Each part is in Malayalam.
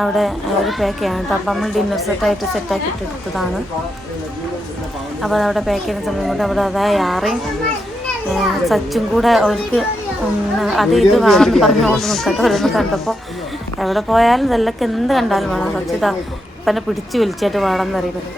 അവിടെ ഒരു പാക്ക് ചെയ്യണം കേട്ടോ അപ്പം നമ്മൾ ഡിന്നർ സെറ്റായിട്ട് സെറ്റാക്കി ഇട്ടെടുത്തതാണ്. അപ്പോൾ അതവിടെ പാക്ക് ചെയ്യുന്ന സമയം കൊണ്ട് അവിടെ അതായത് ആറേയും സച്ചും കൂടെ അവർക്ക് അത് ഇത് വേണമെന്ന് പറഞ്ഞുകൊണ്ട് നിൽക്കട്ടെ ഓരോന്ന് കണ്ടപ്പോൾ എവിടെ പോയാലും ഇതെല്ലാം എന്ത് കണ്ടാലും വേണം. സച്ചിതാ ഇപ്പം പിടിച്ച് വിളിച്ചിട്ട് വേണമെന്ന് അറിയുന്നത്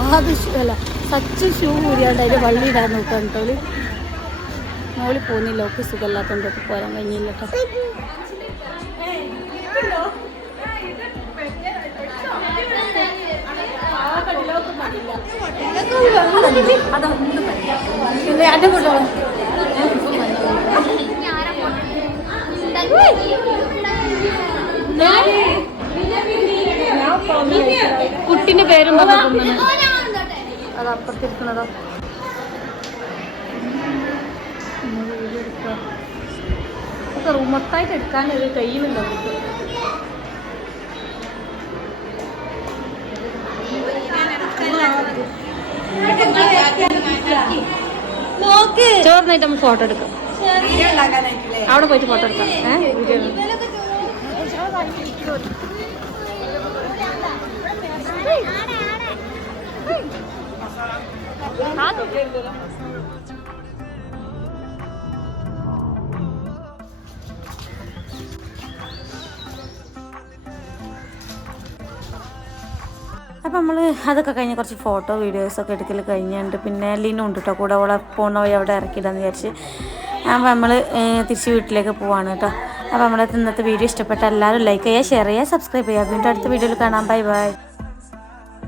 അത് ഷൂ അല്ല സച്ച് ഷൂ കൂടിയാണ്ട് അതിന്റെ വള്ളി ഇടാൻ നോക്കാൻ കേട്ടോളി മോളി പോകുന്നില്ല ഒക്കെ സുഖമില്ലാത്തതുകൊണ്ട് പോരാൻ കഴിഞ്ഞില്ല കേട്ടോ കുട്ടിന്റെ പേരും പറഞ്ഞിട്ടുണ്ട് അത് അപ്പുറത്തിരിക്കണതോ ഒക്കെ മൊത്തമായിട്ട് എടുക്കാൻ ഒരു കയ്യിലുണ്ടോ നമുക്ക് ചോറിനായിട്ട് നമ്മൾ ഫോട്ടോ എടുക്കാം. അവിടെ പോയിട്ട് ഫോട്ടോ എടുക്കാം. ഏഹ് വീഡിയോ അപ്പം നമ്മൾ അതൊക്കെ കഴിഞ്ഞ് കുറച്ച് ഫോട്ടോ വീഡിയോസൊക്കെ എടുക്കൽ കഴിഞ്ഞിട്ട് പിന്നെ ലിനു ഉണ്ട് കേട്ടോ കൂടെ. അവളെ പോകുന്ന വഴി അവിടെ ഇറക്കിയിടാന്ന് വിചാരിച്ച്. അപ്പോൾ നമ്മൾ തിരിച്ച് വീട്ടിലേക്ക് പോവാണ് കേട്ടോ അപ്പോൾ നമ്മുടെ ഇന്നത്തെ വീഡിയോ ഇഷ്ടപ്പെട്ട എല്ലാവരും ലൈക്ക് ചെയ്യുക ഷെയർ ചെയ്യുക സബ്സ്ക്രൈബ് ചെയ്യുക. വീണ്ടും അടുത്ത വീഡിയോയിൽ കാണാം. Bye bye